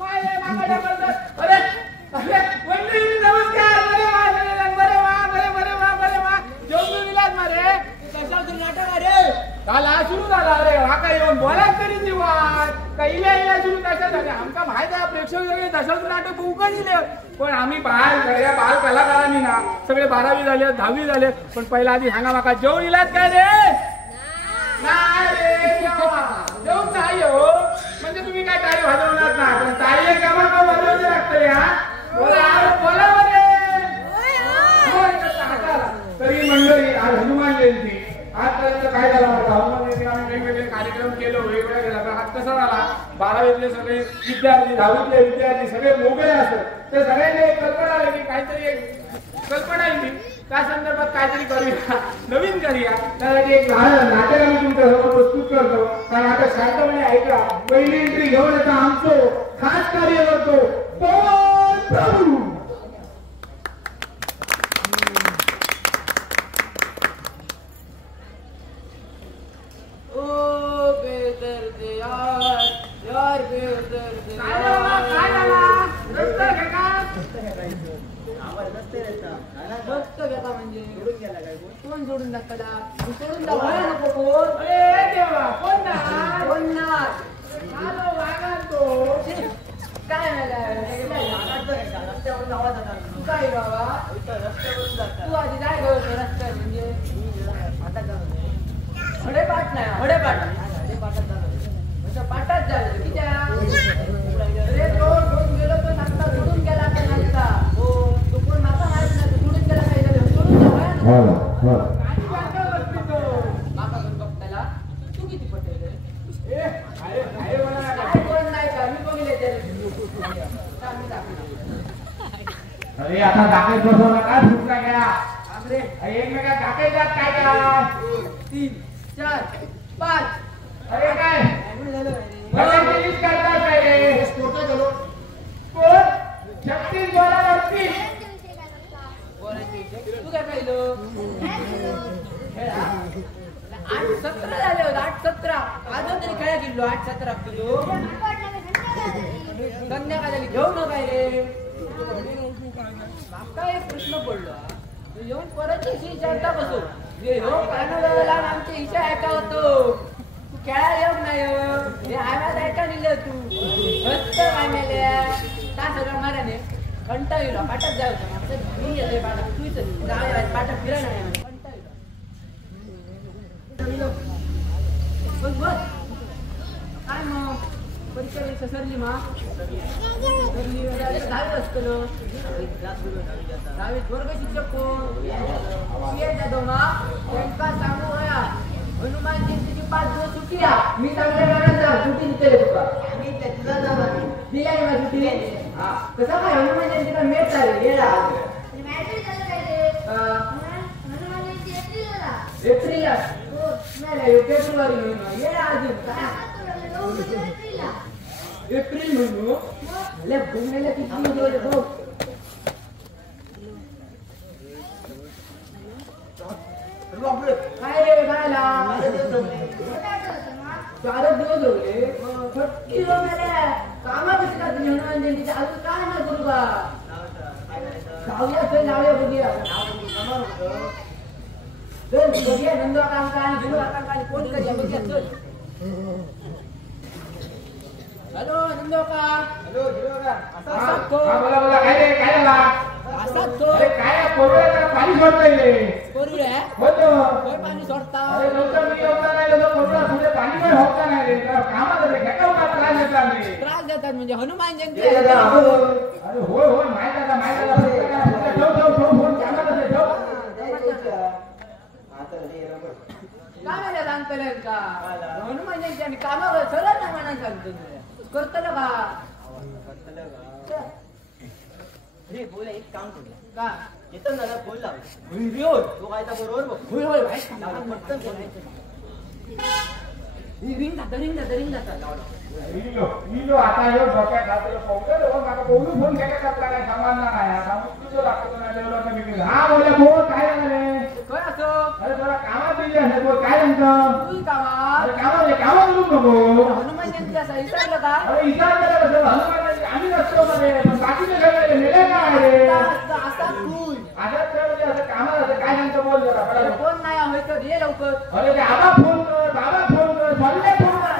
माय मागाडा करतात. अरे अरे वंदे नमस्कार. बरे जेवून दिलात मारे. कशा तरी नाटक अरे काल सुरू झाला. अरे हा काय येऊन बोला तरी जीवात कैल्या सुरू कशा झाले आमका माहित आहे. प्रेक्षक सगळे तशाच नाटक बघून दिले. पण आम्ही बाहेर बाल कलाकारांनी ना सगळे 12वी झाले 10वी झाले. पण पहिला आधी सांगा माका जेवून दिलात काय रे. नाही रे जेवून नाही हो. म्हणजे तुम्ही काय टाळी वाजवणार ना. पण टाळी कामा का वाजवायची लागतंय. हा बोला बरे. तरी मंडळी आज हनुमान जयंती आजपर्यंत काय झालं होतं. हनुमान जयंती आम्ही वेगवेगळे कार्यक्रम केलो वेगवेगळ्या केला. पण आज कसा झाला 12वीतले सगळे विद्यार्थी 10वीतले विद्यार्थी सगळे मोकळे असत. ते सगळ्यांनी एक कल्पना आली की काहीतरी एक कल्पना येईल त्या संदर्भात काहीतरी करूया नवीन करूया. त्यासाठी एक नाटक आम्ही तुमच्यासमोर प्रस्तुत करतो. त्या नाटक शांतपणे ऐका. पहिली एंट्री घेऊन येता आमचो खास कार्य करतो प्रभू. कोण सोडून दाखवला सोडून दाखवायला नको कोण. काय काय बाबा तू आधी काय करतो रस्त्यावर म्हणजे हडेपाठ नाही हडेपाठात झालं पाठात झालं किती सोडून गेलो तो नाश्ता सोडून गेला का नाश्ता. हो तो कोण माका माहित नाही सोडून गेला काय झालं सोडून जाऊया माका पण बघताला तू किती पटेल कोण नाही का मी बघितले अरे आता दाखल बसवला का सुटला गया. एकमेका टाकायच्यात काय काय 3 4 5. अरे काय झालं करतात काय रे. कोण 36 बोलावरती तू काय पाहिलं 8-17 झाले होते 8-17 अजून तरी खेळा गेलो 8-17 किलो संध्याकाळ झाली घेऊ न काय रे. माका एक प्रश्न पडलो येऊन परत विचारता बसो जे हो कानूला आमच्या इच्छा ऐका होतो तू खेळा येऊ नाही हे आवाज ऐका निघलं तू मस्त आम्हाला का सगळं माराने कंटा येईल पाठात जायचं मी येते पाठात तू पाठात फिरा नाही कंटा येईल बस बस काय मग परीक्षा सरली मा सरली दहावीत असतं दहावीत वर्ग शिक्षक कोण जाधव ना त्यांना सांगू वया हनुमान जयंतीची 5 दिवस सुट्टी आहे. मी चांगल्या गाण्यात सुट्टी दिली तुका मी तुला जाणार दिल्या मला सुट्टी कसं काय हनुमान जयंतीला मेट चालेल येडा एप्रिलला नाही फेब्रुवारी महिना येडा अजून एप्रिल म्हणू मला घुमण्याला किती दिवस बघ काय रे खायला 4 दिवस होते फटकी कामा कशी का तुम्ही हनुमान जयंतीचे अजून काय नाही करू का जाऊया नावया बघूया चल बघूया नंदू काका आणि गुरु काका कोण करूया बघूया चल. हॅलो नंदू काका हॅलो बोला बोला काय रे काय झाला असाच तो अरे काय पोरगं पाणी सोडतोय करू रे होतो कोण पाणी सोडता. अरे लवकर मी होता नाही लोक पोरगं पुढे पाणी पण होता नाही रे कामात रे खेटा उठा त्रास देतात रे त्रास देतात म्हणजे हनुमान जयंती अरे होय होय माहित आहे ठेव फोन कामात रे ठेव काय मला सांगतले का हनुमान जयंती आणि कामावर सरळ ना म्हणा सांगतो करतलं का अरे बोला एक काम करूया का येतो ना फोन लाव तो काय बरोबर बघ होय होय भाई पटकन बोलायचं रिंग जाता लो आता हे डोक्यात घातलं पोंगल हो मला बोलू फोन केला का आपल्याला सामानला नाही आता तुझं लागतो ना लेवला कमी केलं. हा बोला बोल काय झालं रे काय असो अरे थोडा कामात बिझी आहे बोल काय म्हणतो तू कामा अरे कामात बोलू नको हनुमान जयंती असं विसरलं का अरे विचार केला कसं हनुमान आम्ही नसतो मध्ये पण बाकीचे सगळे नेले काय रे असा फुल आजात म्हणजे असं कामात असं काय सांगतो बोल जरा अरे कोण नाही होय तर ये लवकर अरे ते आबा फोन कर बाबा फोन कर सगळे फोन कर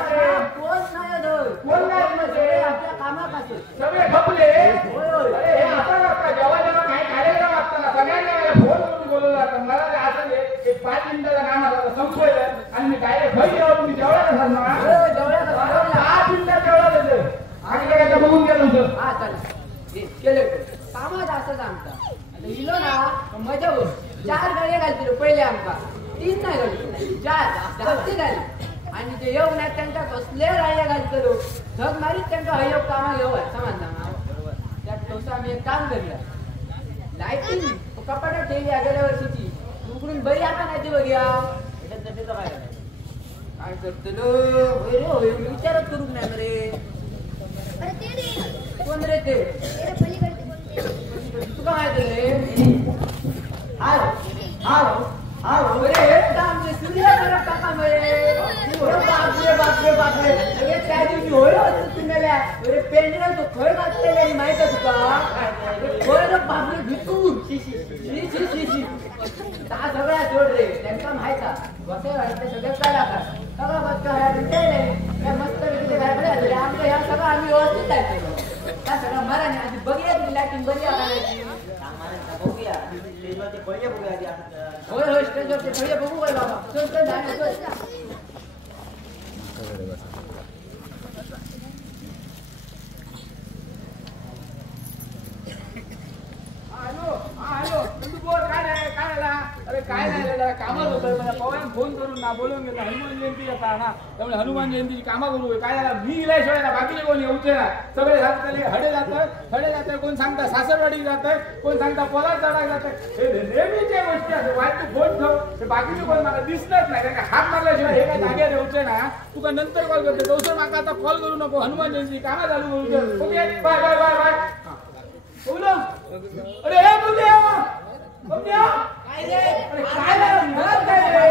कोण नाही होय कोण नाही म्हणजे आपल्या कामापासून सगळे खपले होय होय अरे हे असं नसतं जेव्हा जेव्हा काही कार्यक्रम असताना सगळ्यांना फोन करून बोलवलं जातं मला ते असं एक 5 मिनिटाचं काम असतं संपवलं आणि मी डायरेक्ट घरी येऊन तुम्ही जेवढा नसाल ना होय, जेवढ्या 5 मिनिटात जेवढा देतो आणि काय काय बघून गेलो होतं हा चालेल केले कामात असं आमचा आता इलो ना मजा होईल 4 गाड्या घालतील पहिले आमका 3 नाही घालतो 4 जास्ती घाली आणि ते येऊन नाही त्यांच्या कसले गाड्या घालतलो झग मारीत त्यांचा हयोग कामा घेऊ समजला बरोबर त्यात तसं आम्ही एक काम करूया लाईटिंग कपाटात ठेवली गेल्या वर्षीची उकडून बरी आता नाही ती बघूया काय करतलो होय रे होय विचारच करू नाही रे अरे ते रे कोण रे ते ते पलीकडे बोलते तुका माहिती रे हालो अरे आमचे सूर्य जरा टाका बापरे अरे त्या दिवशी होय तुम्हाला अरे पेंडला तो खळ घातलेला माहित आहे तुका होय बापरे भिकून शी ता सगळ्या जोड रे त्यांना माहित आहे वसे वाटते सगळे कलाकार सगळं बच्चा ह्या विचारले त्या मस्त विचार घातले आले आमच्या ह्या सगळं आम्ही व्यवस्थित आहे त्या सगळं मरा नाही आधी बघूया तुम्ही लाईटिंग बरी आणायची बघूया स्टेजवरती पहिले बघूया आधी आता. होय स्टेजवरती पहिले बघू काय बाबा चल हॅलो तू बोल काय नाही काय झाला अरे काय नाही जरा कामात होतं मला पवारांनी फोन करून ना बोलून गेला हनुमान जयंती येता ना त्यामुळे हनुमान जयंतीची कामं करू काय झाला मी गेल्याशिवाय ना बाकीचे कोण येऊचे ना सगळे जातले हडे जातात कोण सांगता सासरवाडी जात कोण सांगता पोलाद चढायला जातात हे नेहमीच्या गोष्टी असतात वाईट तू फोन ठेव हे बाकीचे कोण मला दिसलंच नाही कारण का हात मारल्याशिवाय हे काय जागे येऊचे ना तुका नंतर कॉल करते दोसर माका आता कॉल करू नको हनुमान जयंती कामा चालू करू okay bye bye bye bye बोलो अरे हे बोलले काय रे अरे काय झालं मला काय रे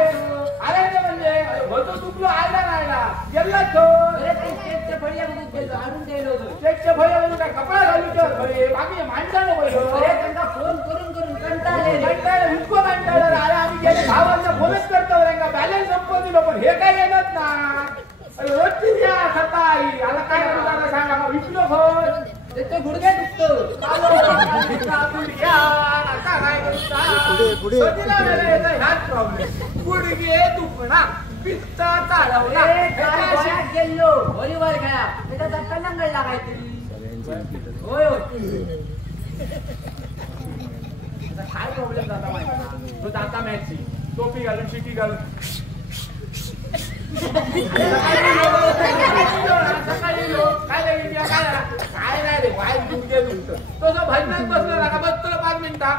आले ते म्हणजे होतो चुकलो आला नाही ना गेला तो अरे ते स्टेजच्या फळ्या बघून गेलो आडून गेलो होतो चेकच्या भया म्हणून काय कपडा घालू तर अरे बाकी माणसानं बोललो अरे त्यांना फोन करून कंटाळले कंटाळा हुसको कंटाळा अरे आम्ही गेले 6 वाजता फोनच करतो त्यांना बॅलन्स संपवून दिलो पण हे काय येणार ना अरे रोजची या सताई आता काय करू दादा सांगा मग विकलो फोन त्याचे गुडघे दुखतो गुडघे दुखणा पित्त चालवला गेलो व्हॉलीबॉल खेळा त्याचा कलंगडला काहीतरी होय काय प्रॉब्लेम जाता माहिती तो जाता मॅचची टोपी घालून शिटी घालून काय नाही रे वाय गुडघे दुखतं तो जो भजनात बसलो ना का बसतो 5 मिनिटा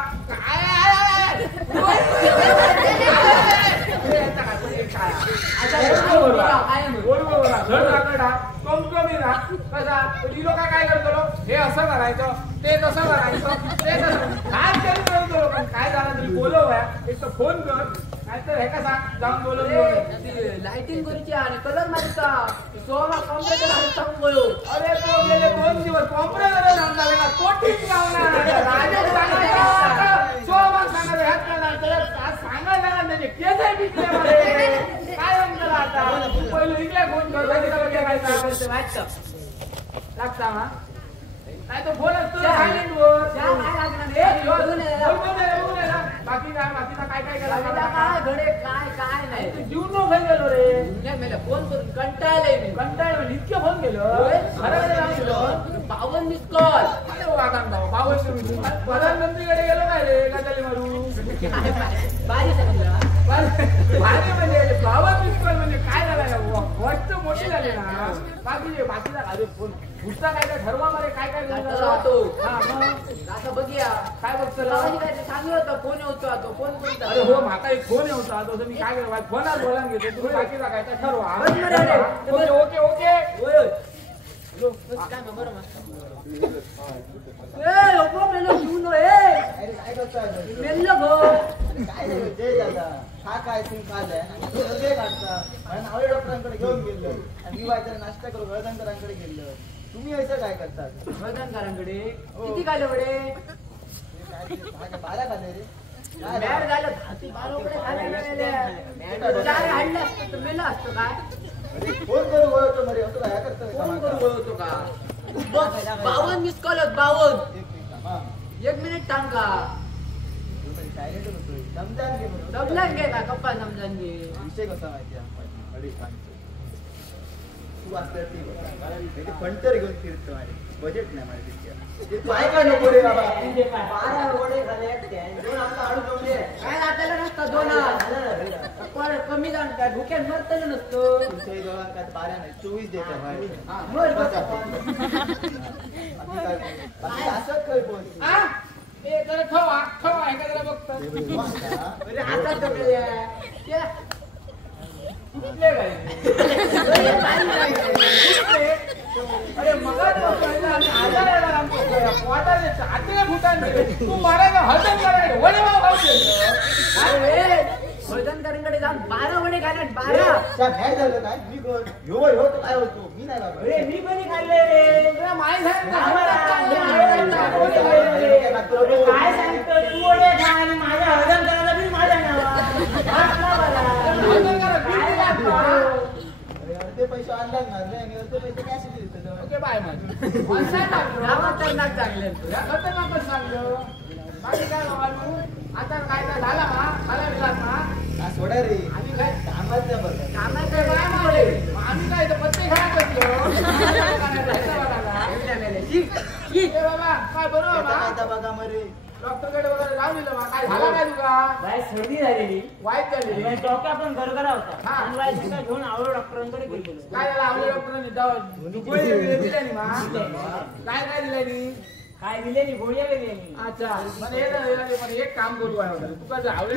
काय करतो हे असं करायचं ते तसं करायचं ते तसं काय झालं तरी बोलव एक तर फोन कर नाहीतर हे का सांग जाऊन बोलव लाइटिंग करूची आणि कलर मारता सोमा कॉम्प्युटर सांगून बोलो अरे तो गेले 2 दिवस कॉम्प्युटर झाला तो ठीक सोमा सांगायला ह्यात सांगायला म्हणजे केस पिकले काय म्हणतो आता पहिलं इकडे फोन करतो लागता हा नाही तो फोन असतो सायलेंट वर बाकी काय काय काय घडे काय नाही तू जीव नो घेऊन गेलो रे मला फोन करून कंटाळले मी कंटाळ इतके फोन गेलो घराकडे 52 मिस कॉल प्रधानमंत्रीकडे गेलो काय रे काचाली मारू बारी सांगितलं भारी म्हणजे फ्लावर प्रिन्सिपल म्हणजे काय झालं गोष्ट मोठी झाली ना बाकीचा अरे फोन पुढचा काय ठरवा मध्ये काय असं बघूया काय बघतो सांगितलं होतं फोन येतो तो फोन कोणता अरे हो माका एक फोन येऊचा तसं मी काय केलं फोनात बोलायला घेतो तुम्ही बाकीचा काय ठरवा ओके ओके काय मग बरं ए लोक मेलो जीव नो ए अरे काय करताय मेल्लो भो काय झालं जय दादा हा काय तुम्ही खाल्लाय हृदय काढता कारण आवडे डॉक्टरांकडे घेऊन गेलो आणि मी वायचा नाश्ता करून वळदंकरांकडे गेलो तुम्ही असं काय करतात वळदंकरांकडे किती खाल्ले बडे बारा खाल्ले रे मॅर झालं भाती बारोकडे खाल्ले चार हाडलं असतं तर मेलं असतं काय फोन करून वळवतो मरे असं काय करतो फोन करून बोलवतो का 52 मिस कॉल 52 एक मिनिट थांब का सायलेंट होतोय समजान घे म्हणून समजान घे का कप्पा समजान घे विषय कसा माहिती आहे अडीच तू वाचता ती फंड तर घेऊन फिरतो माझे बजेट नाही माझे तितक्या तू ऐका नको रे बाबा 12 वडे खाले दोन आपला आडू जमले काय लागलेलं नसतं दोन कमी जाण काय भुक्यान मरतलं नसतो तुमच्या दोघांना काय 12 नाही 24 देतो भाई मर बस बाकी असंच काय बोल हा ए जरा ठेवा आहे का जरा बघतो अरे हातात दबले कुठले अरे मगा आते भूतान तू मारायला हजम करायला वडे वळदंकरांकडे जाऊन 12 वडे खाण्यात 12 त्या बाहेर झालं काय मी कोण ह्यो तर काय होतो मी नाही बाबा अरे मी पण खाल्ले रे तुला माहित आहे काय सांगतो तू वडे खा आणि माझ्या हजम करायला बी माझ्या अरे अर्धे पैसे ऑनलाईन मारले आणि अर्धे पैसे कॅश दिले ओके बाय मग खतरनाक चांगले खतरनाकच सांगलं बाकी काय बाबा तू आता काय झाला मला विचार ना सोडा रे आम्ही काय कामात नाही बघा कामाचं काय मावळे आम्ही काय तर पत्ते खात बाबा काय बरोबर काय बघा मरे डॉक्टरकडे वगैरे जाऊन दिलं बा. काय झालं काय तुला बाय सर्दी झालेली वाईट झाली डॉक्टर पण गरगरा होता हा. आणि वाईट काय घेऊन आवड डॉक्टरांकडे गेलो काय झालं आवडे डॉक्टरांनी गोळी वगैरे दिल्यानी मा काय काय दिल्यानी काय दिलेली गोळ्या दिलेली अच्छा मला हे झालं पण एक काम करू आहे तू काय आवडे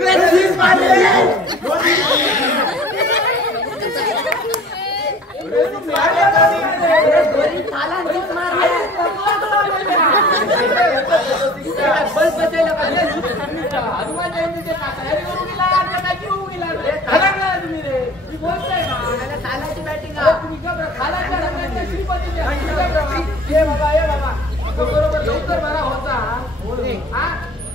हनुमान जयंतीचे तयारी करून गेला काय घेऊन गेला खरं तुम्ही रे मी बोलतोय ना तालाची बॅटिंग तुम्ही खाला ये बाबा बरोबर लवकर बरा होता हा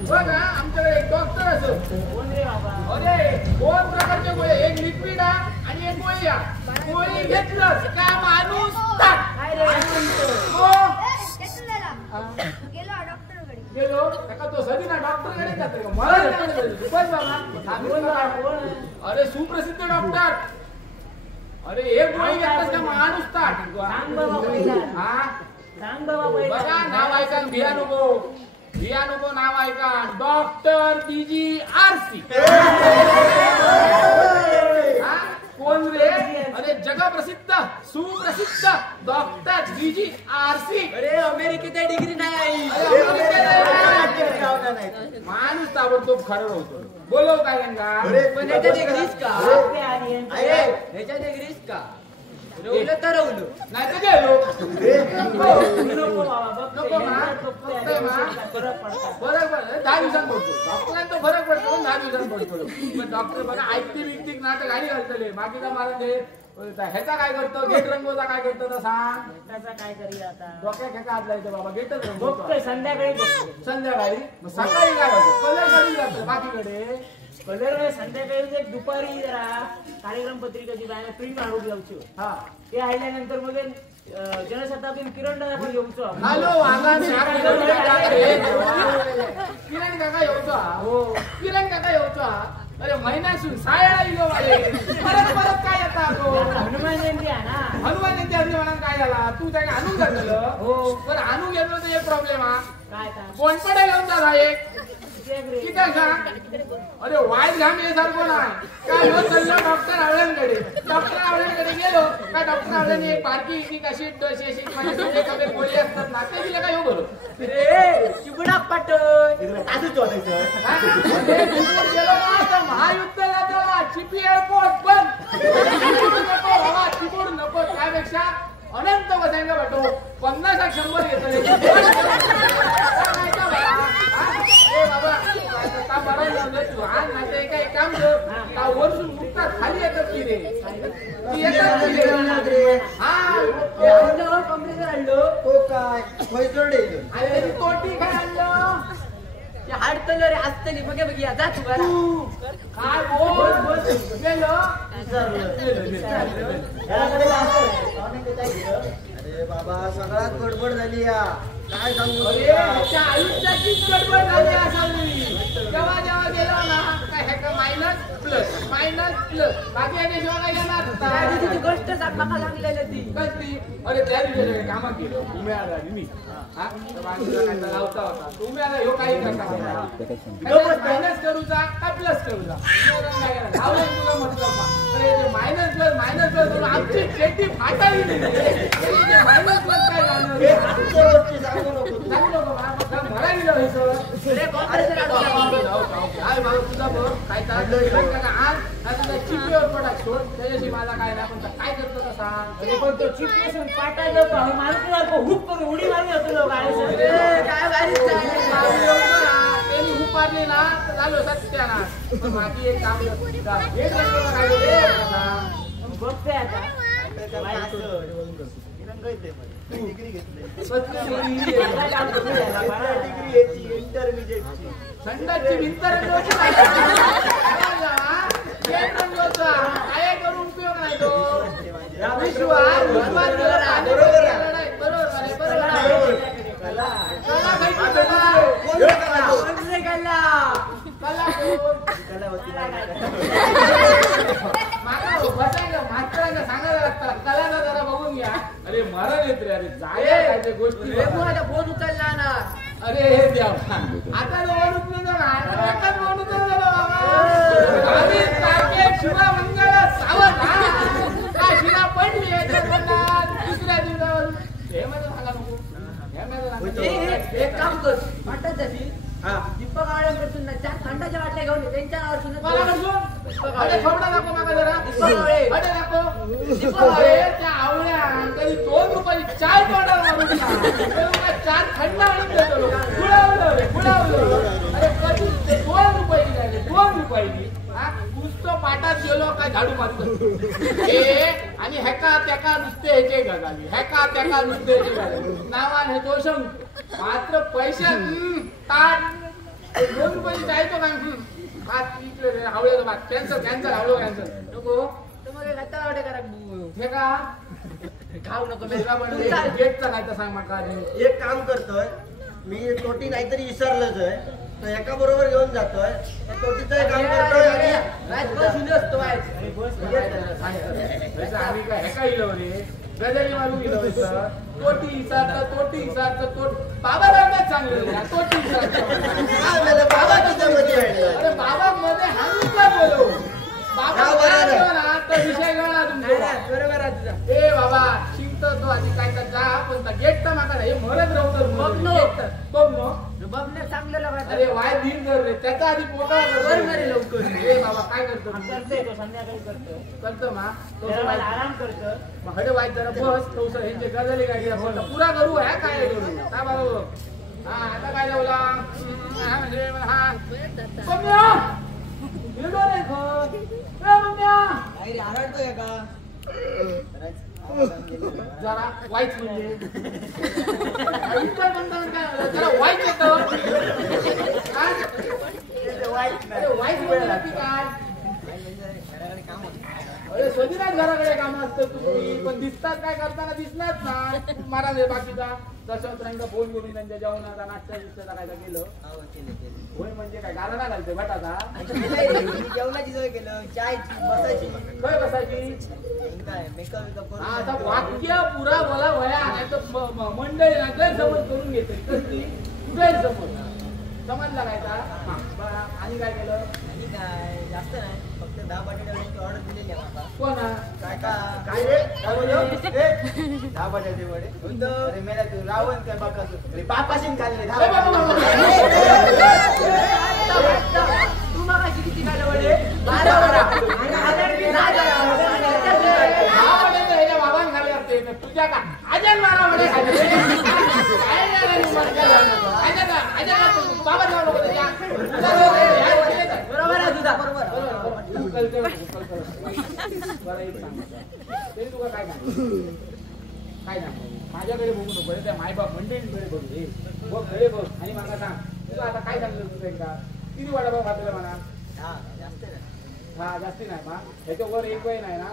बघा आमच्याकडे एक डॉक्टर असो कोण रे बाबा अरे 2 प्रकारचे गोळे एक लिक्विड आणि एक गोळी घेतलं का माणूस काय रे हो त्यातून झाला गेलो डॉक्टरकडे गेलो त्याका तो सदी ना डॉक्टरकडे जातो का मला बोल बाबा कोण अरे सुप्रसिद्ध डॉक्टर अरे एक गोळी घेतलं का माणूस सांग बाबा पहिला हा सांग बाबा पहिला बघा नाव ऐका भिया नको नाव ऐका डॉक्टर DGRC कोण रे अरे जगप्रसिद्ध सुप्रसिद्ध डॉक्टर DGRC अरे अमेरिकेत डिग्री नाही माणूस ताबडतोब खरं होतो बोलव काय गंगा पण याच्यात एक रिस्क का याच्यात एक रिस्क का रवलं तर रवलं नाही तर गेलो नको बाबा नको ना फरक पडतात फरक पडतो 10 दिवसांत पडतो डॉक्टरांना फरक पडतो 10 दिवसांत पडतो पण डॉक्टर बघा ऐकते नाटक गाडी घालतले बाकीचा मला ते ह्याचा काय करतो गेट रंगवता काय करतो तर सांग त्याचा काय करी आता डोक्या खेका हात लायचं बाबा गेटच रंगवतो बघतोय संध्याकाळी बघतोय संध्याकाळी मग सकाळी काय होतं कलर काढून जातो बाकीकडे कलर संध्याकाळी एक दुपारी जरा कार्यक्रम पत्रिकेची बाहेर प्रिंट काढून घ्यायची हा ते आल्यानंतर मग जनशताब्दी किरण दादा पण येऊचो हॅलो किरण काका येऊचो हो किरण काका येऊचो अरे महिन्यासून सायळा इलो वाले परत काय येता गो हनुमान जयंती आहे ना हनुमान जयंती असली म्हणून काय झाला तू त्याला आणून घातलं हो बरं आणून घेतलं तर एक प्रॉब्लेम हा काय का कोणपडे लावून जा एक किती अरे वाईट घाम हे सारखं नाही काय हो चाललो डॉक्टर आवळ्यांकडे गेलो का डॉक्टर आवळ्याने एक बारकी इतकी कशी कमी गोळी असतात ना ते दिलं काय हो बरोबर रे चिबडा पाटण आजच वाटायचं गेलो ना महायुद्ध चिपी एअरपोर्ट बंद नको बाबा चिपड नको त्यापेक्षा अनंत बसायला भेटो 50-100 घेतले बाबा का बरं झालं तू आज माझं एक काम कर का वरसून मुक्ता खाली येतात की रे ती येतात की रे हा कॉम्प्रेसर आणलो तो काय खैचडे अरे ती तोटी काय आणलं ते हाडतलो रे असतली बघ बघ जा तू बरा काय बोल गेलो अरे बाबा सगळ्यात गडबड झाली या काय सांगू अरे त्या आयुष्याचीच गडबड झाली असावी जेव्हा जेव्हा गेलो ना काय हे का मायनस प्लस बाकी याच्याशिवाय काय येणार त्या दिवशी गोष्ट सांगा लागलेली ती कसली अरे त्या दिवशी कामा केलं उमेदवार मी हा लावता होता उमेदवार ह्यो काही करता मायनस करूचा का प्लस करूचा लावलं तुला म्हटलं अरे ते मायनस प्लस आमची शेती फाटावी मायनस प्लस काय जाणार सांगू नको मला गेलं अरे कॉम्प्रेसर आणलो काय बाबा तुझा बघ काय चाललं आज तुझा चिपीवर पडा सोड त्याच्याशी माझा काय नाही पण काय करतो का सांग अरे पण तो चिपकेशन पाटायला मालकीवर हुक करून उडी मारली होती लोक काय भारी त्यांनी उपारली ना तर झालो सत्याना पण बाकी एक काम एक बघते आता डिग्री घेतली इंटरमिजिएटची संडासची भिंत रंगवली काय करून उपयोग नाही तो सांगायला लागतात कलाला जरा बघून घ्या अरे मरण येत रे अरे जाय गोष्टी फोन उचलला ना अरे हे द्या आता लोन उचलून शिवा मंगळ सावध का शिरा पडली दुसऱ्या दिवसावर हे माझं सांगा नको एक काम कर वाटत जातील दीपक आळ्यांकडून त्या थंडाच्या वाटल्या घेऊन त्यांच्या अरे खबडा नको मागा जरा अरे नको त्या आवळ्या तरी 2 रुपयाची 4 तोंडावर मारून 4 थंड आणून देतो गुळावलं अरे कधी 2 रुपयाची झाली 2 रुपयाची नुसतं पाटात गेलो काय झाडू मारतो हे आणि हेका त्याका नुसते ह्याचे घाली हेका त्याका नुसते ह्याचे घाली नावान हे दोषम मात्र पैशात ताट 2 रुपयाची जायचो काय आवडलं बा कॅन्सर आवडलं कॅन्सर नको हे का खाऊ नको गेटचा काय तर सांग मला एक काम करतोय मी तोटी नाहीतरी विसरलोच आहे तर एका बरोबर घेऊन जातोय तोटीचं एक काम करतोय आम्ही काय हे काय इलो रे गजरी मारून गेलो तोटी इसारचं बाबा राहण्यात चांगलं तोटी बाबा तुझ्यामध्ये अरे बाबा मध्ये हाणून काय बोलू बाबा ना तर विषय गळा तुमचा बरोबर आहे तुझा ए बाबा शिकतो तो आधी काय तर जा पण गेट तर मागा हे मरत राहतो बघ बघणे चांगलं लागत अरे वाय दिन कर रे त्याचा आधी पोटा रे लवकर ए बाबा काय करतो करते तो संध्याकाळी करतो मा तो आराम करतो हडे वाईट जरा बस तो ह्यांचे गजली गाडी पुरा करू आहे काय करू काय बाबा हा आता काय लावला म्हणजे हा कम्या येडो रे कम्या आरडतोय का जरा वाईट म्हणजे जरा वाईट येतं वाईट बोलला की काय अरे स्वतःच घराकडे काम असतं तुम्ही पण दिसतात काय करताना दिसलाच ना महाराज बाकीचा दशरथरांचा फोन करून त्यांच्या जेवणाचा नाश्ता करायला गेलं होय म्हणजे काय गाला ना घालते बटाचा जेवणाची सोय केलं चाय बसायची खय बसायची काय मेकअप आता वाक्य पुरा बोला वया नाही तर मंडळी ना गैरसमज करून घेते कसली गैरसमज समजला काय का आणि काय केलं आणि काय जास्त नाही फक्त 10 बटाट्याची ऑर्डर दिलेली आहे बाबा कोणा काय रे काय बोललो 10 बटाटे वडे अरे मेला तू रावण काय बाकासुर अरे बापाशीन खाल्ले 10 तू मग किती खायला वडे 12 बाबान खाल्ले असते तुझ्या का बरं एक सांग तरी तुला काय सांग माझ्याकडे बघू नको त्या मायबाप मंडळींकडे बघू रे बघ घरे बघ आणि मला सांग तुला आता काय सांगलं तुझं एकदा किती वडापाव खातला म्हणा हा जास्ती नाही मा ह्याच्यावर एक वेळ नाही ना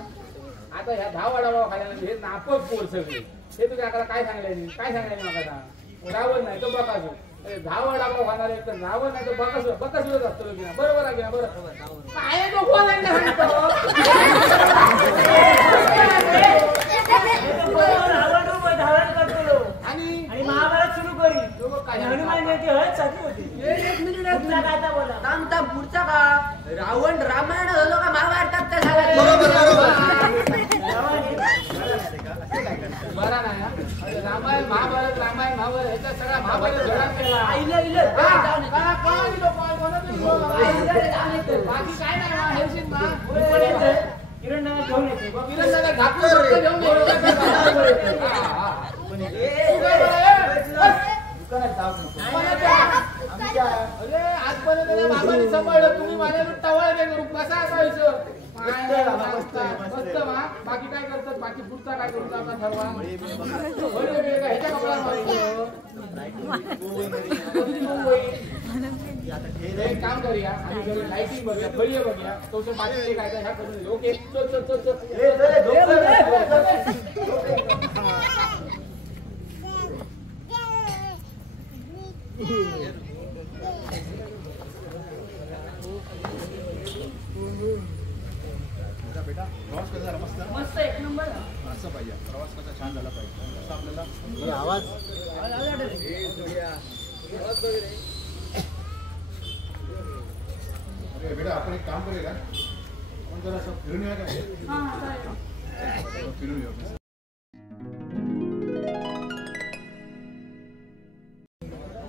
आता ह्या 10 वडापाव खाल्यानंतर हे नापक पोर सगळे हे तुझ्या आता काय सांगले मला सांग रावण नाही तो बकासू 10 वडापाव खाणार एक तर रावण नाही तो बकासूच असतो की ना बरोबर आहे की ना बरोबर काय तो कोण आहे आणि महाभारत सुरू करी हनुमान जयंती हळद साजरी होती एक मिनिट बोला थांबता पुढचा का रावण रामायण झालो का महाभारतात का झाला बरा नाही रामायण महाभारत ह्याच्या सगळा महाभारत बाकी काय नाही हेरशील मा किरण घेऊन येते अरे आजपर्यंत बाबांनी सांभाळलं तुम्ही माझ्या टवाळ करू कसा असायचं मस्त मा बाकी काय करतात बाकी पुढचा काय करू आपण ठरवा ह्याच्या कपड्यावर एक काम करूया आणि लाइटिंग बघूया बळीय बघूया तो बाकी काय ह्या करून ओके चल बेटा प्रवास कसा झाला मस्त एक नंबर असं पाहिजे प्रवास कसा छान झाला पाहिजे असं आपल्याला आवाज अरे बेटा आपण एक काम करूया आपण जरा असं फिरून येऊया का फिरून येऊ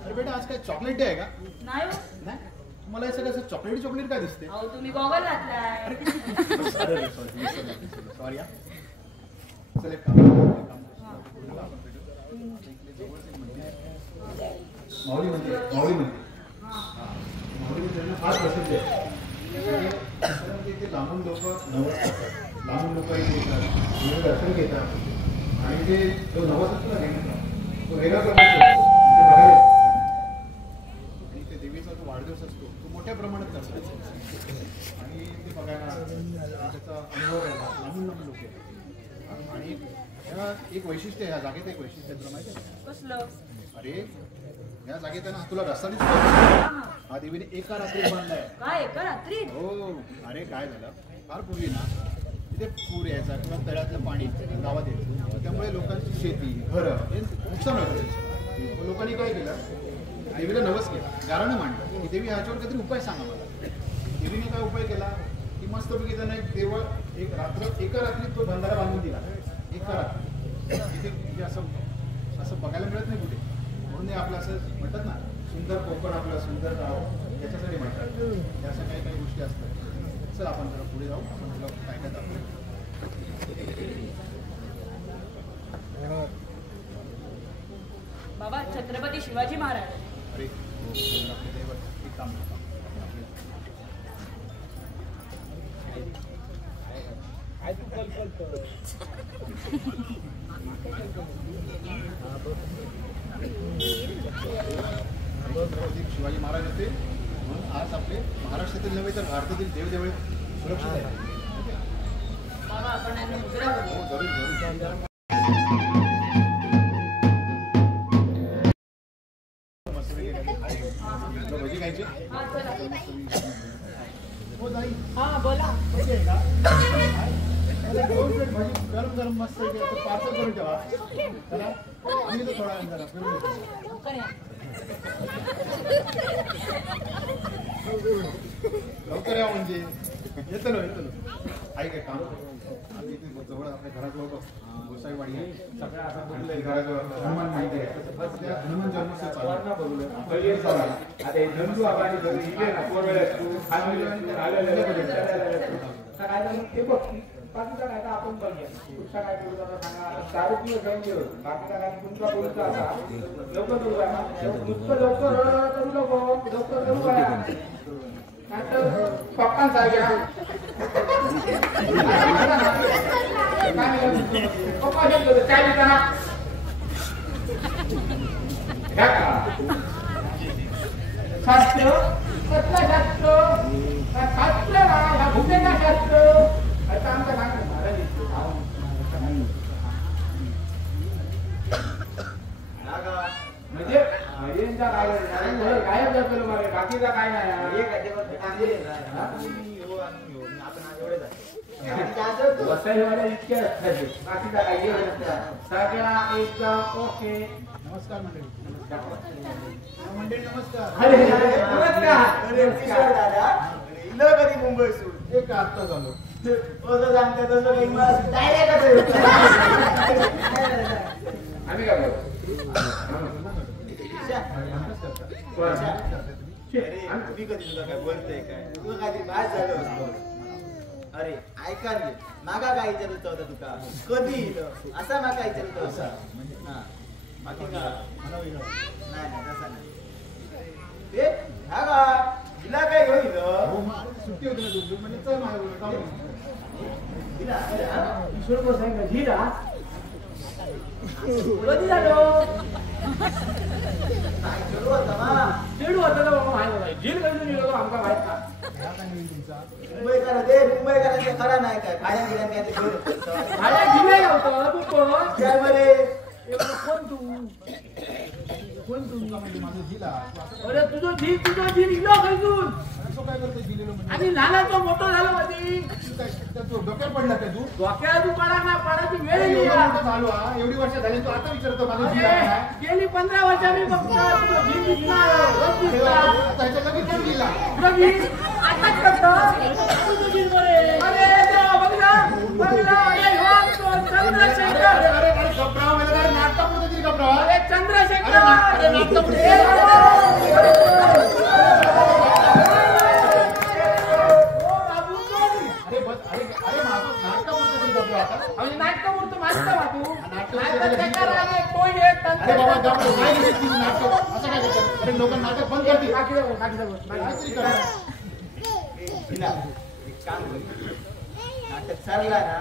अरे बेटा आज काय चॉकलेट डे आहे का नाही मला हे सगळं चॉकलेट काय दिसते अहो तुम्ही गॉगल घातलाय सॉरी चल एक काम माऊली मंदिर फार प्रसिद्ध आहे इथे लांबून लोक नवस करतात लांबून लोक इथे येतात दर्शन घेतात आणि ते जो नवस असतो ना तो वेगळा आणि ते देवीचा जो वाढदिवस असतो तो मोठ्या प्रमाणात करतात आणि ते बघायला त्याचा अनुभव घ्यायला लांबून लोक येतात आणि एक वैशिष्ट्य ह्या जागेत एक वैशिष्ट्य तुला माहिती आहे कसलं अरे या जागेत ना तुला रस्ता दिसतो हा देवीने एका रात्रीत बांधलाय काय एका रात्री हो अरे काय झालं फार पूर्वी ना तिथे पूर यायचा किंवा तळ्यातलं पाणी गावात यायचं त्यामुळे लोकांची शेती घरं हे नुकसान होतं लोकांनी काय केलं देवीला नवस केला गारानं मांडलं की देवी ह्याच्यावर काहीतरी उपाय सांगा मला देवीने काय उपाय केला की मस्तपैकी त्यानं देवळ एका रात्रीत तो बंधारा बांधून दिला एका रात्री तिथे असं बघायला मिळत नाही कुठे म्हणून आपलं असं म्हणतात ना सुंदर कोकण आपलं सुंदर गाव याच्यासाठी म्हणतात या अशा काही गोष्टी असतात चल आपण जरा पुढे जाऊ आपण तुला काय काय दाखवू बाबा छत्रपती शिवाजी महाराज अरे एक काम काय तू शिवाजी महाराज होते म्हणून आज आपले महाराष्ट्रातील नव्हे तर भारतातील देवदेवळे सुरक्षित आहे बाबा आपण यांना मुजरा करू. हो जरूर भजी खायची हा चला हो ताई हा बोला भजी आहे का मला 2 प्लेट भजी गरम मस्त पार्सल करून ठेवा चला आम्ही तो थोडा वेळ जरा फिरून येतो. लवकर या म्हणजे येतो ना आहे काय काम आम्ही इथे जवळ आपल्या घराजवळ गोसाईवाडी आहे सगळं असं आणि घराजवळ हनुमान मंदिर आहे त्या हनुमान जन्मोत्सव चालू आहे. बाकीचा काय आपण बघूया पुढचा काय करू सांगा दारू पिऊ घेऊन घेऊ बाकीचा काय तुमचा बोलतो आता लवकर करू का नुसतं लवकर करू नको लवकर करू का पप्पा सांगा पप्पा घेतलं काय देताना शास्त्र कसलं शास्त्र शास्त्र ना भूमिका शास्त्र आता आमचं सांग म्हणजे हरियांचा गायब जातो मला बाकीचा काय नाही बसायला इतके बाकीचा काय सगळा एकदम ओके. नमस्कार मंडळी. मंडळी नमस्कार. कधी मुंबई सोड एक आत्ता झालो तसं सांगता तसं डायरेक्ट आम्ही काय बोलतो मी कधी तुला काय बोलतोय काय तुला काहीतरी बाहेर झालं असतो. अरे ऐका रे मागा काय विचारत होता तुका कधी येईल असा मागा विचारत होता. हा बाकी का नाही नाही तसा नाही ते हा का तिला काय होईल सुट्टी होती ना तुमची म्हणजे चल माझ्याबरोबर तिला ईश्वर सांगा धीरा कधी झालो चलो होता मा चेडू होता बाबा माहिती झील कधी निघालो आमका माहित का मुंबईकरांचे खरा नाही काय भाड्या गिड्या माझ्या जिल्हे होतं त्यामध्ये कोण तू म्हणजे माझं जिला अरे तुझं झील इलो खैसून तो काय करतो जिलेलो म्हणजे आणि लहानाचं मोठं झालं मध्ये तू डोक्यात पडला का तू डोक्याला तू पडा ना पडायची वेळ एवढं येईल मोठं झालो हा एवढी वर्ष झाली तू आता विचारतो माझं जिला काय? गेली 15 वर्षांनी बघतो तुझं झील दिसणार रोज दिसणार आता ह्याच्या लगेच पण जिला तुझं झील आताच करतो तुझं झील बरे अरे देवा बघला अरे हो तो चंद्रशेखर अरे घबराव मला काय नाटकापुरतं तरी घबराव अरे चंद्रशेखर अरे नाटकापुरतं नाटकापुरतं माहिती का तू अरे बाबा घबराव काय घेतली तुझी नाटक असं काय करतात अरे लोक नाटक बंद करतील काहीतरी करतात नाटक चालला ना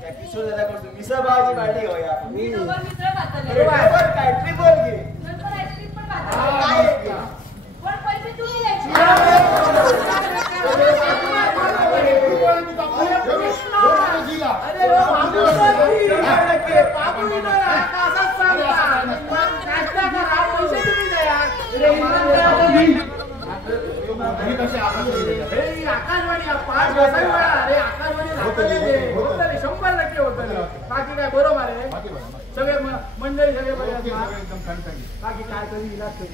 त्या किशोर दादाकडून मिसळ भावाची पार्टी घेऊया आपण. मी दोघं मिसळ खातो रे. बरोबर काय ट्रिपल घे नंतर आईस्क्रीम पण खातो. काय आहे ते? पण पैसे तुम्ही द्यायचे. आकाशवाणी 5 वेळा अरे आकाशवाणी होतं 100% होतं. बाकी काय बरोबर आहे सगळे मंडळी सगळे बरे बाकी काय तरी इलाज करी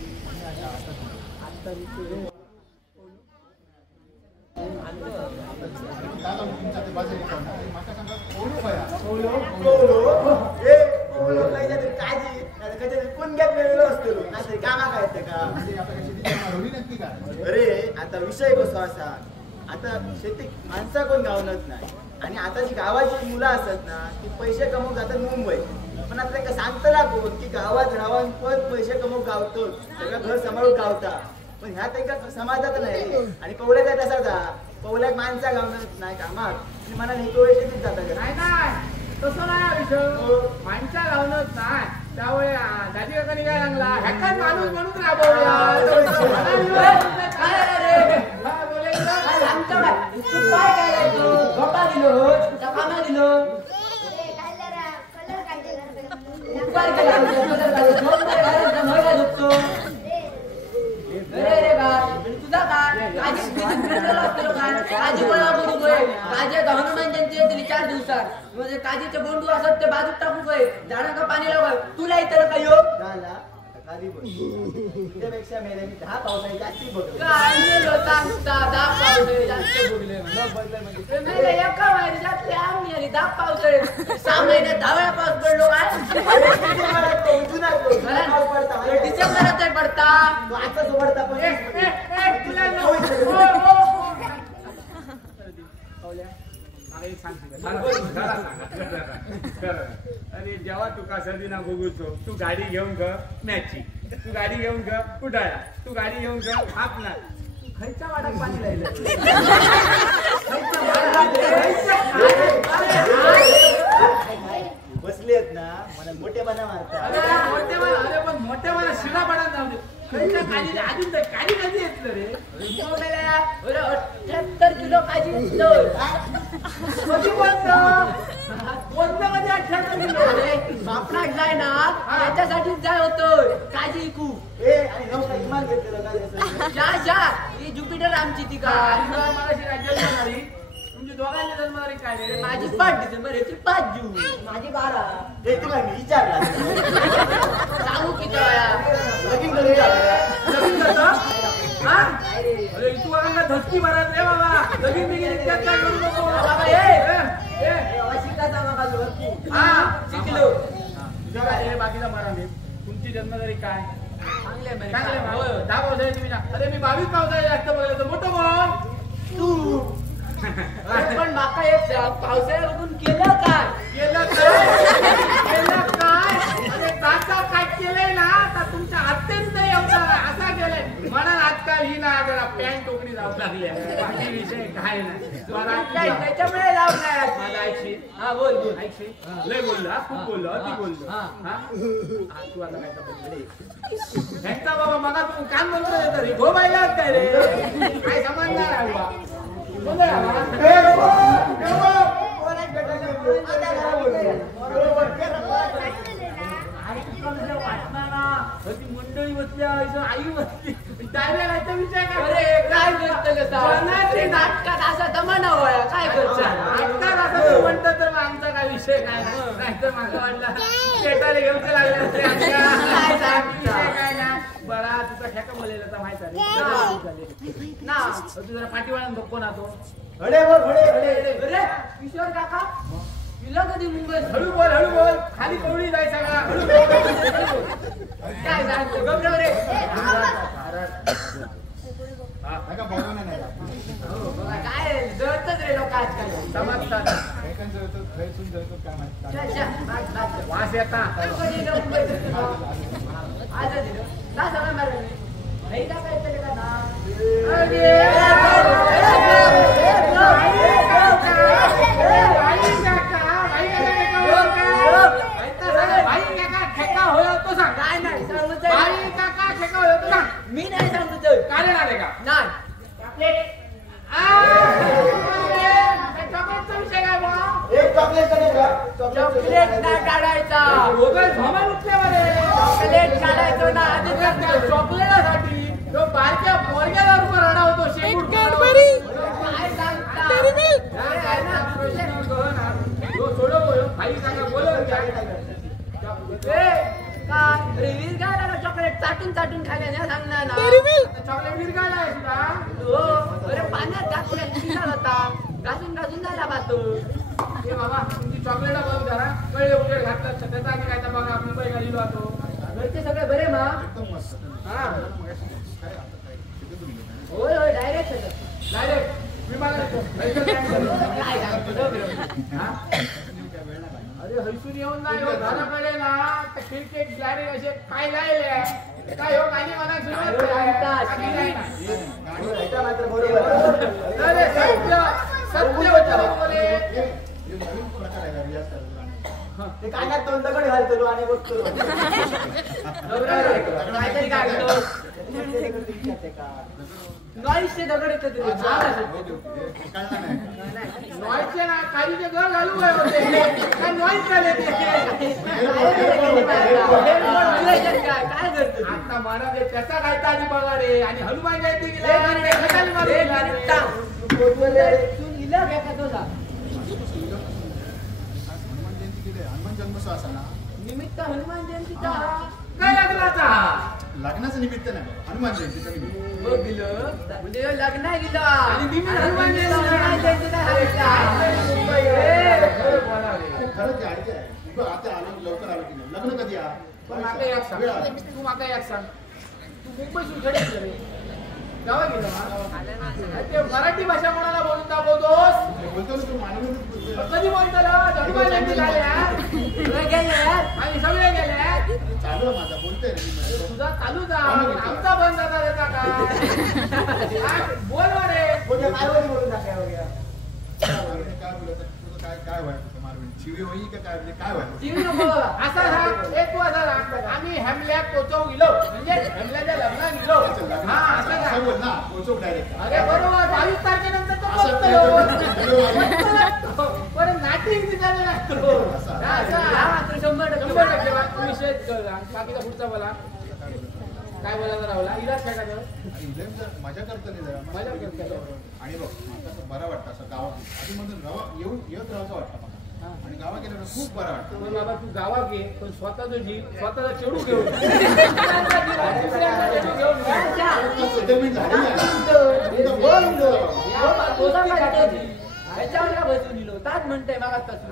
अरे आता विषय कसो असा आता शेती माणसा कोण गावनच नाही आणि आता जी गावाची मुलं असतात ना ती पैसे कमवून जातात मुंबई पण आता त्यांना सांगता कोण की गावात राहून पण पैसे कमवून गावतो सगळं घर सांभाळून गावता पण ह्या त्यांना समाजात नाही आणि पवल्याचा तसा जा पवल्याक माणसा गावनच नाही कामात आणि मला हे शेतीत जातात नाही तसं नाही विषय माणसा लावणच नाही त्यामुळे दादी काकांनी काय लागला ह्याकाच माणूस म्हणून हनुमान जयंती दिली 4 दिवसात म्हणजे काजीचे बोंडू असत ते बाजूत टाकू काय झाडांना पाणी लावाय तुला इतर काय योग झाला त्यापेक्षा मेले मी 10 पावसाळी जास्ती बघतो काय मेलो सांगता 10 पावसाळे जास्त भोगले नाही एका महिन्यात आम्ही आणि 10 पावसाळे 6 महिन्यात 10 वेळा पाऊस पडलो काय डिसेंबरात पडता आता सोबडता अरे जेव्हा तू कसा ना गोगूचो तू गाडी घेऊन ग मॅची तू गाडी घेऊन ग कुठाळा तू गाडी घेऊन ग हापणार खायच्या वाड्यात पाणी राहिलं बसले आहेत ना मला मोठेपणा मारतात. अरे पण मोठ्या मला शिडा पडत जाऊ दे खायच्या काळी अजून तर काळी कधी येतलं रे 78 किलो काजी उचलोय. कधी बोलतं बोलतं कधी 78 किलो बापनाट जाय ना त्याच्यासाठीच जाय होतोय काजी इकू. आणि नवसा इमान घेतलेलं काय त्याचं? जा ही ज्युपिटर आमची ती का मला जन्मणारी तुमची दोघांची जन्मणारी काय रे माझी 5 डिसेंबर याची 5 जून माझी 12. हे तुला मी विचारला सांगू किती वेळा लगीन करून टाकलं. लगीन करतं? हा? अरे तू अंगा धसकी मारत रे बाबा लगीन बिगीन इतक्यात काय करू नको बाबा शिकायचा मागा भरपूर हा शिकलो. तुझ्या काय रे बाकीचा मारा मी तुमची जन्मतारीख काय चांगले चांगले दहा पावसाळे तुम्ही ना अरे मी 22 पावसाळे जास्त बघले तर मोठं कोण तू पण माका एक पावसाळ्या बघून केलं काय केलं काय अरे काका काय केलंय ना तर तुमच्या अत्यंत अवतार असा केलंय म्हणून आजकाल ही ना जरा पॅन्ट टोकरी जाऊ लागली बाकी विषय काय नाही त्याच्यामुळे जाऊ नाही मला ऐकशी हा बोल बोल ऐकशी लय बोललो हा खूप बोललो अति बोललो हा. हा तू आता काय करतो ह्यांचा बाबा मगा तू कान बोलतो येतो रे गो बायला काय रे काय समजणार आहे बा मंडळी बसल्या आई बसली डायरेक्ट विषय काय करतले नाटकात असा दमाना वया काय करत नाटकात असं म्हणतं तर मग आमचा काय विषय काय नाही तर माझं वाटलं शेटाला घेऊन लागले असते विषय काय ना बरा तुझा ठेका बोलायला माहित आहे ना तू जरा पाठीवाळा बघतो ना तो अरे अरे किशोर काका तुला कधी मुंबईत हळू बोल खाली कवडी जाय सगळा हळू बोल काय सांगतो गबरव रे काय का बघावं नाही काय जळतच रे लोक आजकाल समजतात काही जळतो खैसून जळतो काय माहिती वास येता आज दिलं ना सगळं मारलं नाही का काय केलं का ना काय नाही मी नाही सांगतो काय नाही का नाही चॉकलेटचा विषय काय बा एक चॉकलेट चॉकलेट नाही काढायचा चॉकलेट काढायचो ना आधी चॉकलेटासाठी तो बारक्या पोरग्याला रुपये रडा होतो शेंगूड काय सांगता आहे ना सोडव भाई सांगा बोलव काय रिव्हिल काय चॉकलेट चाटून खायला सांगणार ना चॉकलेट विरगायला आहे तुला हो अरे पाण्यात घातल्या शिणार होता घासून झाला बातो हे बाबा तुमची चॉकलेट बघ जरा कळले उजेड घातलं त्याचा आणि काय बघा मुंबई गेलो होतो घरचे सगळे बरे मा एकदम मस्त हा काय आता काय तिथे तुम्ही गेला. होय होय डायरेक्ट डायरेक्ट विमानात काय सांगतो हा? अरे हैसून येऊन नाही हो घराकडे ना क्रिकेट डायरेक्ट असे काय लायले काय हो गाणी म्हणा सुरू मात्र बरोबर अरे सत्य होतं बोले हे नवीन प्रकार आहे का रियाज करायचा? ते कानात दोन दगड घालतो आणि बघतो काहीतरी काढतो नॉईसचे दगड येतात रे ओके, ओके. हे कळलं नाही. नॉईसचे ना कालीचे घर घालू काय होते काय नॉईस झाले ते काय करतो आता मला ते त्याचा काय ताजी बघा रे आणि हनुमान जयंती गेला हनुमान जयंती केली आहे. हनुमान जन्मोत्सव असा ना निमित्त हनुमान जयंतीचा काय लागला लग्नाचं निमित्त नाही बाबा. हनुमान जयंतीचं निमित्त बघ गेलं म्हणजे लग्न गेलं आणि निमित्त हनुमान जयंती हनुमान जयंतीचा खरंच आहे ते आहे. बघ, आता आलो लवकर आलो की नाही लग्न कधी आ पण माका एक सांग वेळ आला. तू माका एक सांग तू मुंबईतून घरी गेला रे गावा गेला ना ते मराठी भाषा कोणाला बोलून दाखवतोस बोलतो ना तू मानवच बोलतोय. कधी बोलतो हनुमान जयंती झाल्या गेले आणि सगळे गेले चालू आहे माझा बोलतोय रे मी. तुझा चालू जा आमचा बंद झाला त्याचा काय बोल ना रे बोलतो मारवाडी बोलून टाकाय वगैरे. काय बोलत तुझं काय व्हायचं मारवी शिवी होई का काय म्हणजे काय व्हायचं? जीव नको असा राहा एक तू असा राहा आम्ही हेमल्या कोचव गेलो म्हणजे हेमल्याच्या लग्नात गेलो हा असं असं का बोल ना पोचव डायरेक्ट. अरे बरोबर 22 तारखेनंतर तो बघतो पण नाटी दिसायला लागतो हा, हा मात्र 100% तुम्ही शेत बाकीचा पुढचा बोला काय बोलायला राहुला इलाज काय करतो मजा करतो नाही जरा मजा करतो. आणि बघ आता असं बरं वाटतं असं गावात आधी मधून येत राहायचं वाटतं मला. आणि गावात गेल्यावर खूप बरं वाटतं. पण बाबा तू गावात घे पण स्वतःचा जीव स्वतःला चेडू घेऊन दुसऱ्यांचा चेडू घेऊन जा. सेटलमेंट झाली आहे. ह्याच्यावर का बसून दिलो ताच म्हणतोय मागासपासून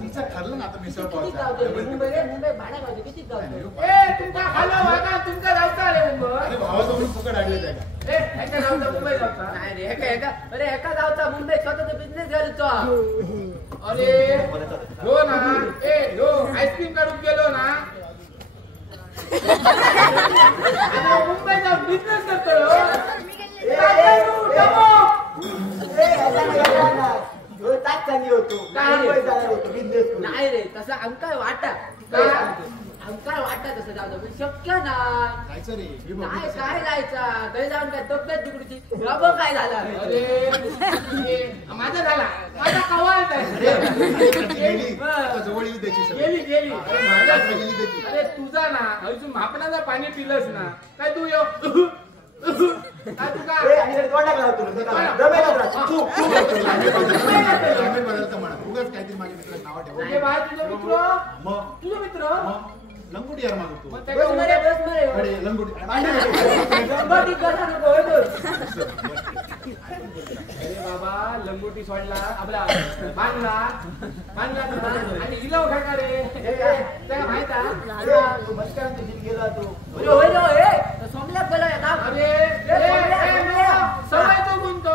तिचं ठरलं ना आता मिसळ किती गावतो मुंबई भाड्या गावतो किती गावतो ए तुमचा खालो वागा तुमचा गावचा रे मुंबई अरे भावाचं म्हणून फुकट आणले आहे का? ए ह्याच्या गावचा मुंबई गावचा नाही रे एका गावचा मुंबई स्वतःचा बिझनेस घालतो अरे हो ना ए हो आईस्क्रीम काढून गेलो ना आणि मुंबईचा बिझनेस करतो नाही रे तसं अंकार वाटा अंकार वाटा तसं जाऊ पण शक्य नाही जायचं रे हे बघ, नाही कसं काय जायचा घरी जाऊन काय तब्येत बिघडची बाबा काय झाला अरे माझा झाला माझा कवाल गेली आता जवळ येईल त्याची सगळी. गेली गेली माझ्या गेली त्याची. अरे तुझा ना अजून मापणाचा पाणी पिलंस ना काय तू यो काय तू का आम्ही बदलतं म्हणा उगाच काहीतरी माझ्या मित्राचं नाव म्हणजे ठेवा. बाहेर तुझा मित्र मग तुझा मित्र मग लंगोटी यार मागतो. मग बस त्याच्या मरे बस मरे अरे लंगोटी गंमती कसा नको होय तो. अरे बाबा लंगोटी सोडला आपला बांधला आणि हिला काय का रे त्याला माहित अरे होय रे होय सोमल्यात बोलाय का अरे सवय तो गुंतो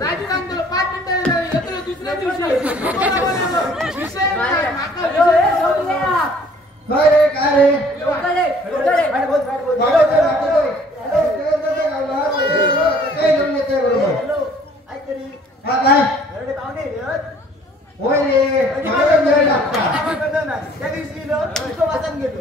राजू सांगतो 5 मिनिटं येतो दुसऱ्या दिवशी विषय नाही, माका अरे होय विषय सोमल्या काय रे काय रे लोकले लोकले काय घेऊन येते बरोबर हा काय होय रे मला वेळ लागता त्या दिवशी वाचन गेलो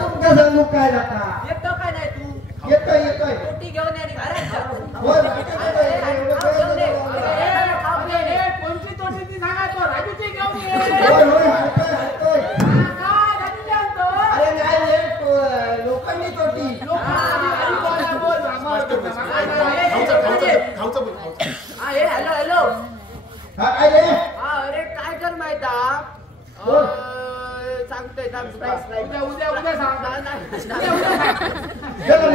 तुमका सांगू काय लागता येतो काय नाही तू येतोय येतोय रोटी घेऊन ये आणि घरात जा. होय खाऊ दे. अरे, खाऊ दे. अरे कोणची तोटी ती सांगा तो राजूची घेऊन ये होय होय हातोय हातोय काय राजूची आणतो अरे नाही रे लोकांनी तोटी खाऊचं बोल खाऊचं. हा हे हॅलो हॅलो हा काय रे हा अरे काय कर माहिता बोल. सांगतोय उद्या सांग चला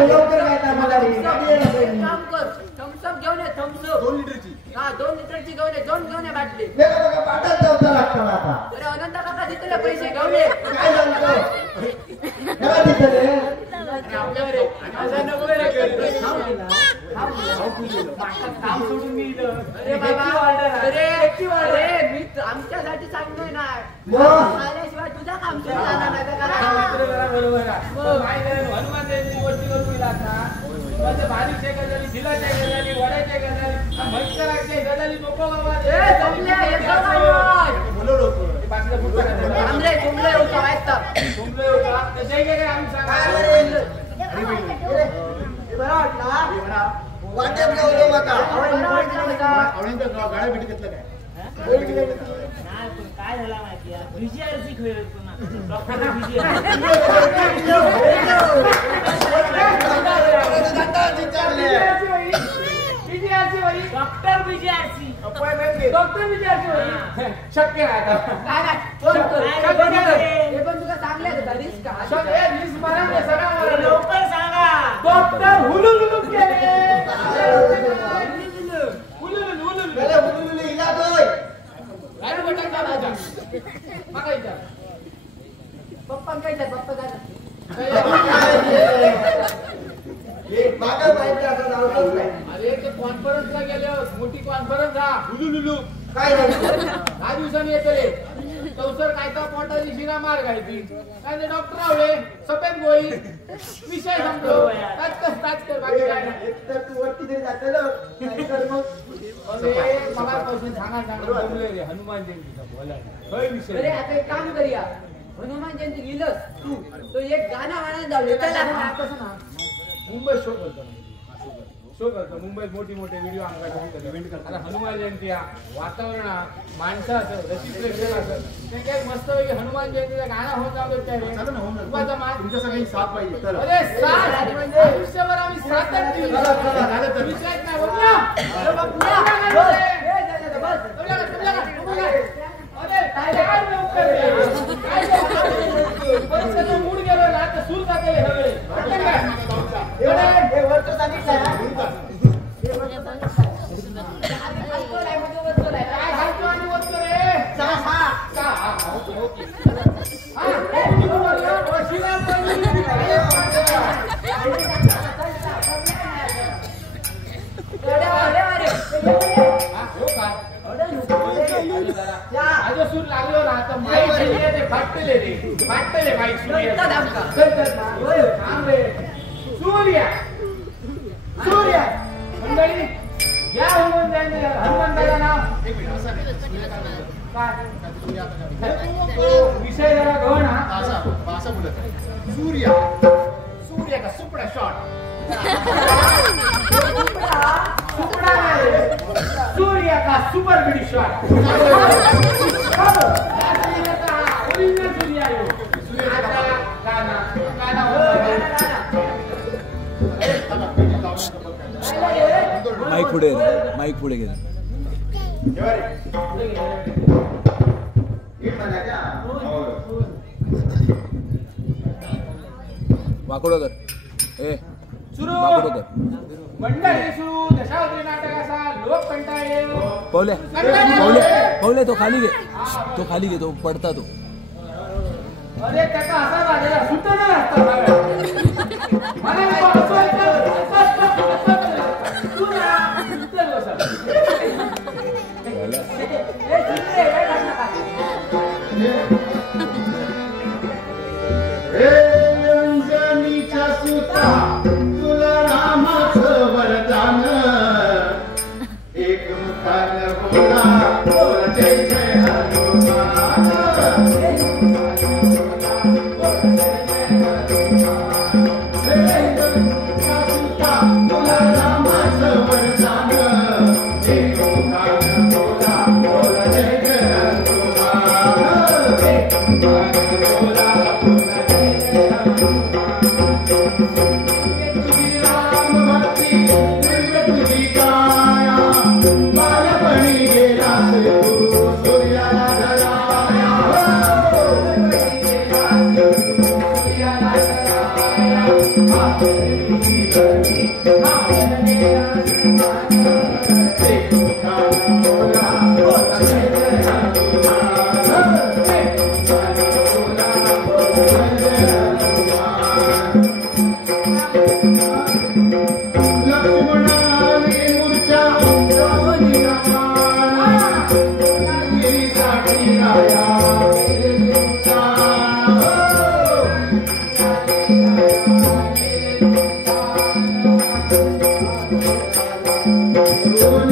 लवकर काय आता मला रे गाडी यायला पाहिजे. काम कर थम्सअप घेऊन ये थम्सअप 2 लिटरची. हा 2 लिटरची घेऊन ये 2 घेऊन ये बाटली बघा बघा पाटात जाऊचा लागतो आता अरे अनंत काका तिथले पैसे घेऊन ये काय सांगतो करा तिथं रे काम सोडून मी इथं. अरे बाबा अरे मी आमच्यासाठी सांगतोय ना मग? आल्याशिवाय तुझं काम सुरू जाणार नाही तर हा, काय? मित्र जरा बरोबर आहे. मग काय नाही, हनुमान जयंती गोष्टी करून दिला आता. माझं भाजीच्या गजाली, झिलाच्या गजाली, वड्याच्या गजाली, म्हैसकराच्या गजाली नको बाबा. ए, जमल्या, येतो काय? बोलव लवकर. ते बाकीचं पुढचं काय झालं? आमरे तुमले होतो ऐकता तुमचं येऊ का? ते जय जय आम्ही सांगा. वाटेत लावतो माका आवड्यांच्या गाड्या भेटी घेतलं काय? काय झाला माहिती VGRC खेळतो ना डॉक्टर विजयाची वही. डॉक्टर VGRC डॉक्टर विजयाची वही. शक्य नाही आता. काय नाही फोन कर शक्य नाही. हे पण तुला चांगलं आहे का रिस्क शक्य आहे, वीस मारा ना, सगळा मारा. लवकर सांगा डॉक्टर हुलुलुलु केले. हुलुलुलु. इलाज होय काय रे बेटा, काय राजा? मागा इथं. पप्पा काय पप्पा काय मागा माहिती आता लावतोच नाही अरे ते कॉन्फरन्सला गेले मोठी कॉन्फरन्स हा हुलुलुलु काय झालं 10 दिवसांनी येते रे. तो दोसर काय तर पोटाची शिरा मार घायची काय ते डॉक्टर आवडे सफेद गोळी विषय संपलो तात्कर बाकी काय नाही. एक तर तू वरती तरी जातलं नाहीतर मग अरे मगापासून सांगा बोलले रे हनुमान जयंतीचा बोलायला काय अरे विषय आता एक काम करूया हनुमान जयंती गेलस तू तो एक गाणं वाणायला जाऊया चला कसं ना मुंबईत शो करतो मुंबईत मोठी मोठे व्हिडिओ आमच्या आता हनुमान जयंती वातावरण माणसं असं रसिक प्रेक्षक असं ते काय मस्त हनुमान जयंतीचं गाणं होत जाऊ देत काय चालेल ना, होऊन जाईल. उगाच मान- तुमच्या सगळ्यांनी साथ पाहिजे तर अरे साथ म्हणजे आयुष्यभर आम्ही साथच दिली. झालं तर. विषयच नाही बोल ना. अरे बाप रे. तुमच्या का? अरे काय लवकर रे? काय लवकर? परीक्षेचा मूड गेलो ना तर सूर जाते सगळे वाटलं काय? हे वरचं सांगितलं ना. काय घालतो आणि बोलतो रे? सहा. सूर लागलो ना तर माई ते फाटले रे माई सूर्य सूर्य मंडळी या हनुमंताला नाव एक मिनिट असं नाही सूर्यकांत काय सूर्य आता विषय जरा गहन हा असं बोलत आहे. सूर्य का सुपडा शॉट सुपडा नाही. सूर्य का सुपर बिडी शॉट ओरिजिनल सूर्य आहे आता गाणं माईक पुढे माईक पुढे घे वाकडो कर ए सुरू वाकडो कर मंडळी सुरू दशावतारी नाटकाचा लोक कंटाळे पवले पवले पवले तो खाली घे तो पडता तो अरे त्याचा असा झालेला सुद्धा मला तू अंजनीच्या सुता तुला रामाचं वरदान एक मुखानं बोला बोल जय जय हनुमान तुला रामाचं वरदान एक मुखानं बोला बोल जय जय हनुमान एक मुखानं बोला बोल तुझी राम भक्ती तुझी काया बालपणी गेला तू सूर्याला धराया सूर्याला लक्ष्मणाने मूर्छा रावणी साठी राया Oh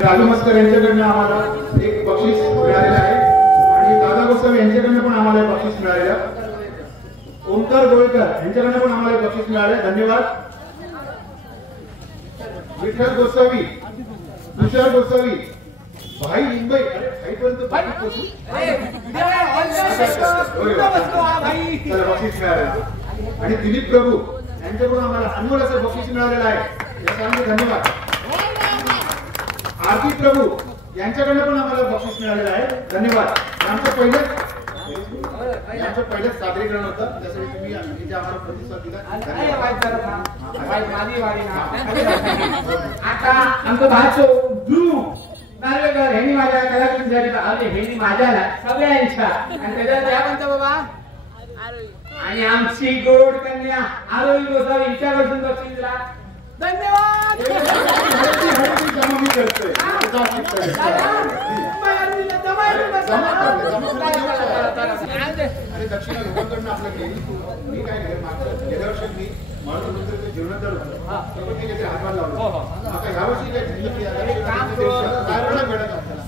राजू मस्कर यांच्याकडनं आम्हाला एक बक्षीस मिळालेलं आहे आणि दादा गोसावी यांच्याकडनं पण आम्हाला एक बक्षीस मिळालेलं आहे. ओमकार गोळकर यांच्याकडनं पण आम्हाला एक बक्षीस मिळाले. धन्यवाद. विठ्ठल गोसावी, तुषार गोसावी, भाई मुंबई भाईपर्यंत बक्षीस मिळालं. आणि दिलीप प्रभू यांच्याकडून आम्हाला अनमोल असं बक्षीस मिळालेलं आहे. यासाठी धन्यवाद. आरती प्रभू यांच्याकडनं पण आम्हाला बक्षीस मिळालेलं आहे. धन्यवाद. आमचं पहिलंच सादरीकरण होतं त्यासाठी तुम्ही इथे आम्हाला प्रतिसाद दिला. आता आमचं भाषो ध्रुव नार्वेकर ह्यांनी माझ्या कलाकृतीसाठी ह्यांनी माझ्या सगळ्यांच्या आणि त्याच्यात या म्हणता बाबा आणि आमची गोड कन्या आरोही गोसावी हिच्याकडून बक्षीस दिला. धन्यवाद. दक्षिणा लोकांकडनं आपलं गेली मी काय केलं गेल्या वर्षी मी म्हणून जीवनदार होतो हातभार लावला. आता ह्या वर्षी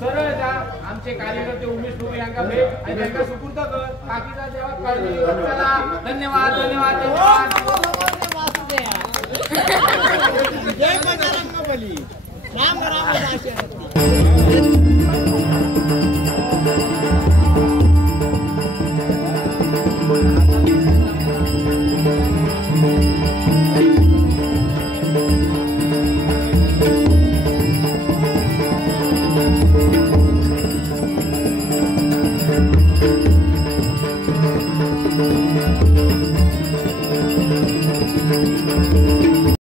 सरळ जा आमचे कार्यकर्ते उमेश भूमी यांना भेट आणि त्यांना सुपूर्द कर बाकीचा जेव्हा कळली. चला धन्यवाद धन्यवाद धन्यवाद. जय बजरंगबली. राम राम. Thank you.